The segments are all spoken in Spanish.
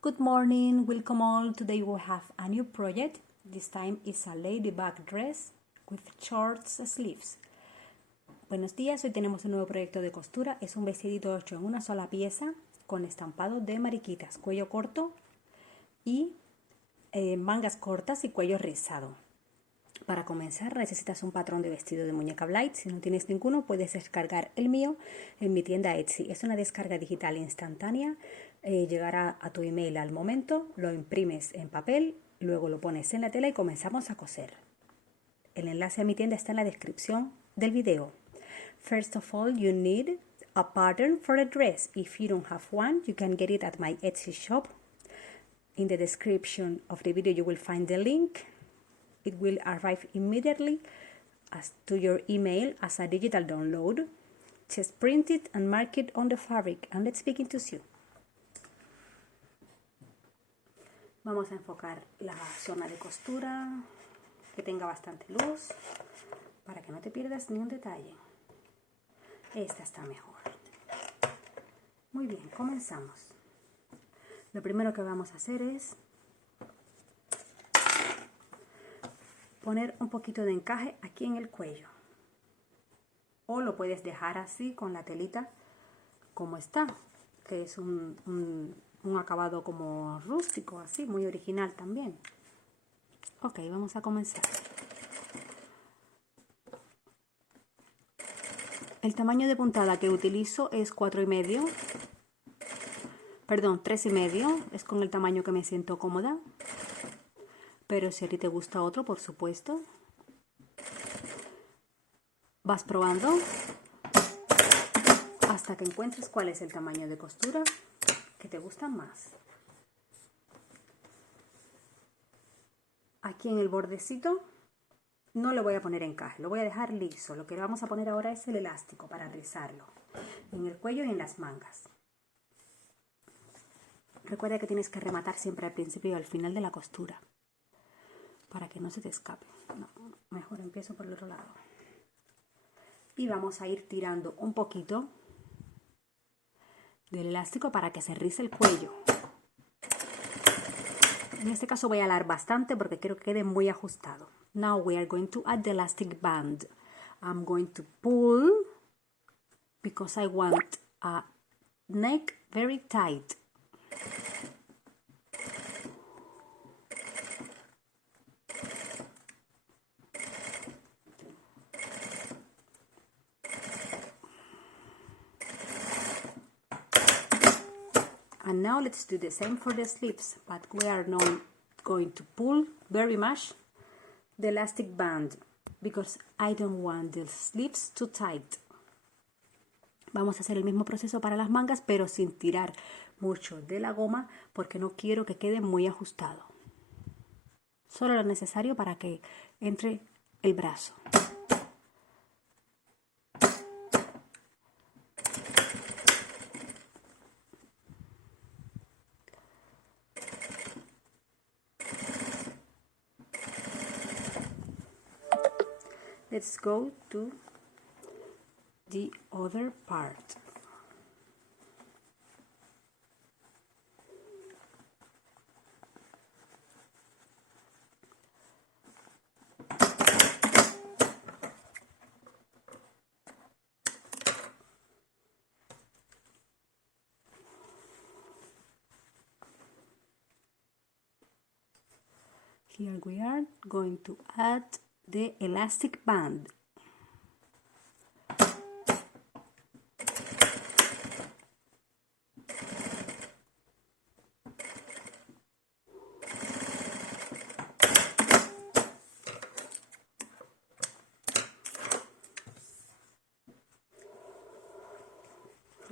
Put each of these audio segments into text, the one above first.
Good morning, welcome all. Today we have a new project. This time is a ladybug dress with short sleeves. Buenos días, hoy tenemos un nuevo proyecto de costura. Es un vestidito hecho en una sola pieza con estampado de mariquitas, cuello corto y mangas cortas y cuello rizado. Para comenzar necesitas un patrón de vestido de muñeca Blythe. Si no tienes ninguno puedes descargar el mío en mi tienda Etsy. Es una descarga digital instantánea, llegará a tu email al momento, lo imprimes en papel, luego lo pones en la tela y comenzamos a coser. El enlace a mi tienda está en la descripción del video. First of all, you need a pattern for a dress. If you don't have one, you can get it at my Etsy shop. In the description of the video you will find the link. It will arrive immediately to your email as a digital download. Just print it and mark it on the fabric and let's begin to sew. Vamos a enfocar la zona de costura, que tenga bastante luz, para que no te pierdas ni un detalle. Esta está mejor. Muy bien, comenzamos. Lo primero que vamos a hacer es poner un poquito de encaje aquí en el cuello, o lo puedes dejar así con la telita como está, que es un acabado como rústico, así, muy original también. Ok, vamos a comenzar. El tamaño de puntada que utilizo es 4,5, perdón, 3,5, es con el tamaño que me siento cómoda. Pero si a ti te gusta otro, por supuesto, vas probando hasta que encuentres cuál es el tamaño de costura que te gusta más. Aquí en el bordecito no le voy a poner encaje, lo voy a dejar liso. Lo que vamos a poner ahora es el elástico para rizarlo en el cuello y en las mangas. Recuerda que tienes que rematar siempre al principio y al final de la costura, para que no se te escape. No, mejor empiezo por el otro lado. Y vamos a ir tirando un poquito del elástico para que se rice el cuello. En este caso voy a alar bastante porque quiero que quede muy ajustado. Now we are going to add the elastic band. I'm going to pull because I want a neck very tight. And now let's do the same for the sleeves, but we are not going to pull very much the elastic band because I don't want the sleeves too tight. Vamos a hacer el mismo proceso para las mangas, pero sin tirar mucho de la goma porque no quiero que quede muy ajustado. Solo lo necesario para que entre el brazo. Let's go to the other part. Here we are going to add the elastic band.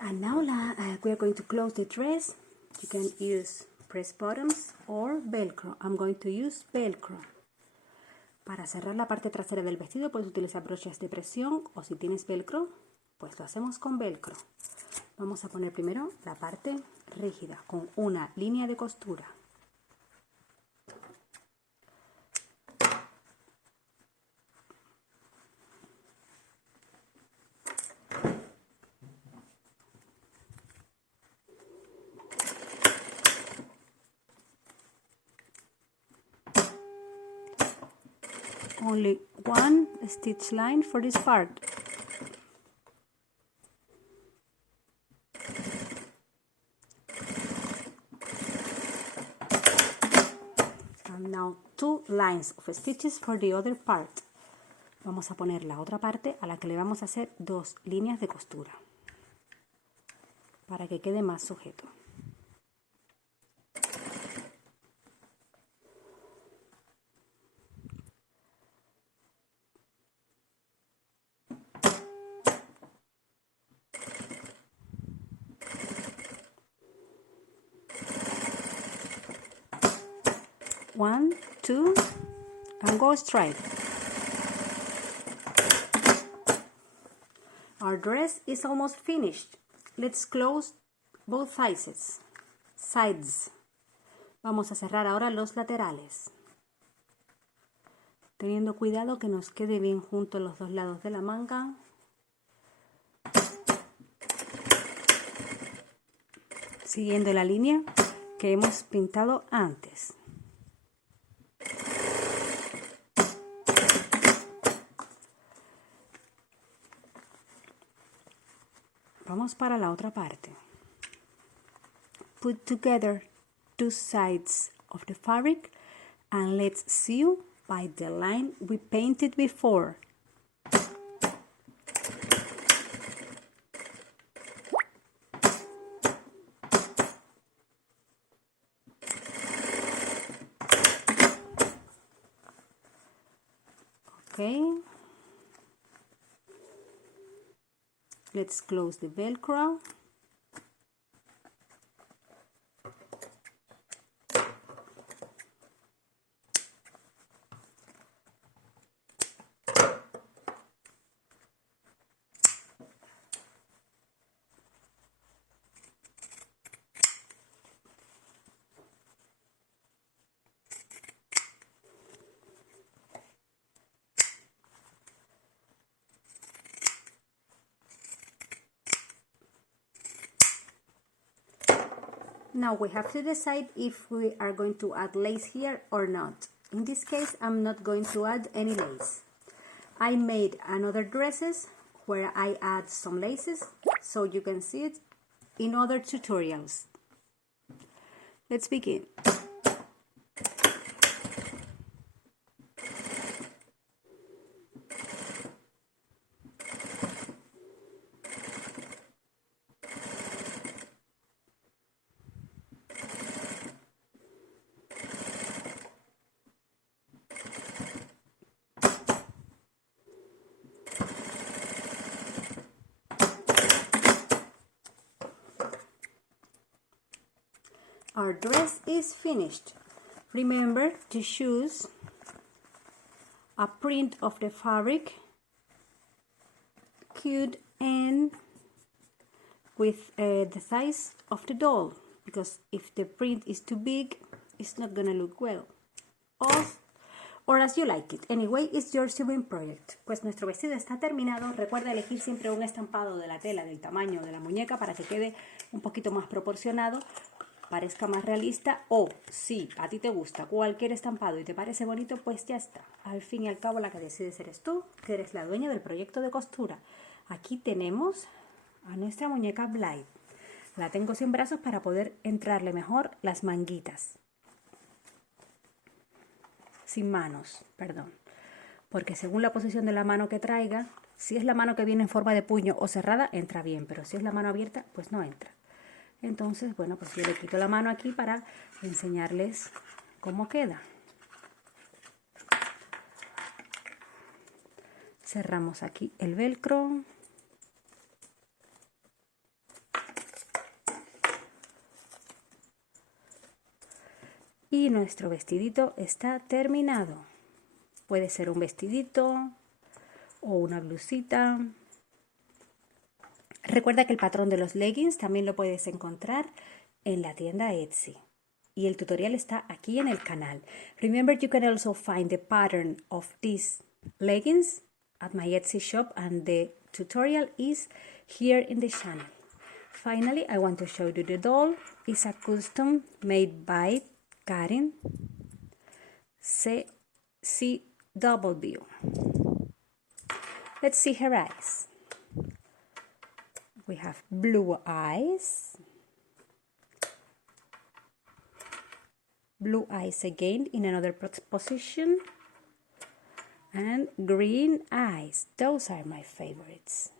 And now we are going to close the dress. You can use press bottoms or velcro. I'm going to use velcro. Para cerrar la parte trasera del vestido puedes utilizar broches de presión, o si tienes velcro, pues lo hacemos con velcro. Vamos a poner primero la parte rígida con una línea de costura. only one stitch line for this part. And now 2 lines of stitches for the other part. Vamos a poner la otra parte a la que le vamos a hacer 2 líneas de costura para que quede más sujeto. One, two, and go straight. Our dress is almost finished. Let's close both sides. Vamos a cerrar ahora los laterales, teniendo cuidado que nos quede bien juntos los dos lados de la manga. Siguiendo la línea que hemos pintado antes. Vamos para la otra parte. Put together 2 sides of the fabric and let's sew by the line we painted before. Okay. Let's close the Velcro. Now we have to decide if we are going to add lace here or not. In this case, I'm not going to add any lace. I made another dresses where I add some laces, so you can see it in other tutorials. Let's begin. Our dress is finished. Remember to choose a print of the fabric, cute and with the size of the doll, because if the print is too big, it's not gonna look well. Or as you like it. Anyway, it's your sewing project. Pues nuestro vestido está terminado. Recuerda elegir siempre un estampado de la tela del tamaño de la muñeca para que quede un poquito más proporcionado, parezca más realista, o si a ti te gusta cualquier estampado y te parece bonito, pues ya está. Al fin y al cabo la que decides eres tú, que eres la dueña del proyecto de costura. Aquí tenemos a nuestra muñeca Blythe. La tengo sin brazos para poder entrarle mejor las manguitas. Sin manos, perdón. Porque según la posición de la mano que traiga, si es la mano que viene en forma de puño o cerrada, entra bien, pero si es la mano abierta, pues no entra. Entonces, bueno, pues yo le quito la mano aquí para enseñarles cómo queda. Cerramos aquí el velcro. Y nuestro vestidito está terminado. Puede ser un vestidito o una blusita. Recuerda que el patrón de los leggings también lo puedes encontrar en la tienda Etsy. Y el tutorial está aquí en el canal. Remember, you can also find the pattern of these leggings at my Etsy shop, and the tutorial is here in the channel. Finally, I want to show you the doll. It's a custom made by Karen. double view. Let's see her eyes. We have blue eyes. Blue eyes again in another position. And green eyes. Those are my favorites.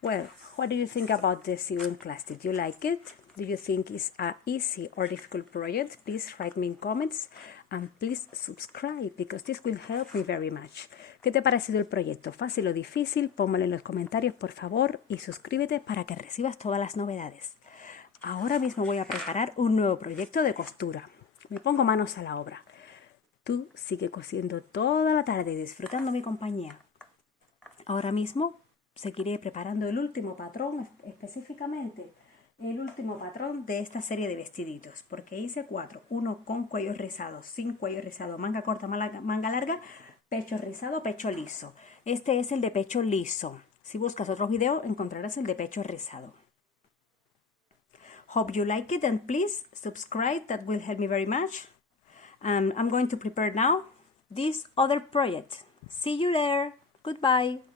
Well, what do you think about the sewing class? Did you like it? Do you think it's an easy or difficult project? Please write me in comments and please subscribe because this will help me very much. ¿Qué te ha parecido el proyecto? ¿Fácil o difícil? Pónmelo en los comentarios por favor y suscríbete para que recibas todas las novedades. Ahora mismo voy a preparar un nuevo proyecto de costura. Me pongo manos a la obra. Tú sigue cosiendo toda la tarde y disfrutando mi compañía. Ahora mismo seguiré preparando el último patrón, específicamente el último patrón de esta serie de vestiditos, porque hice 4, uno con cuello rizado, sin cuello rizado, manga corta, manga larga, pecho rizado, pecho liso. Este es el de pecho liso. Si buscas otros videos encontrarás el de pecho rizado. Hope you like it and please subscribe, that will help me very much. I'm going to prepare now this other project. See you there. Goodbye.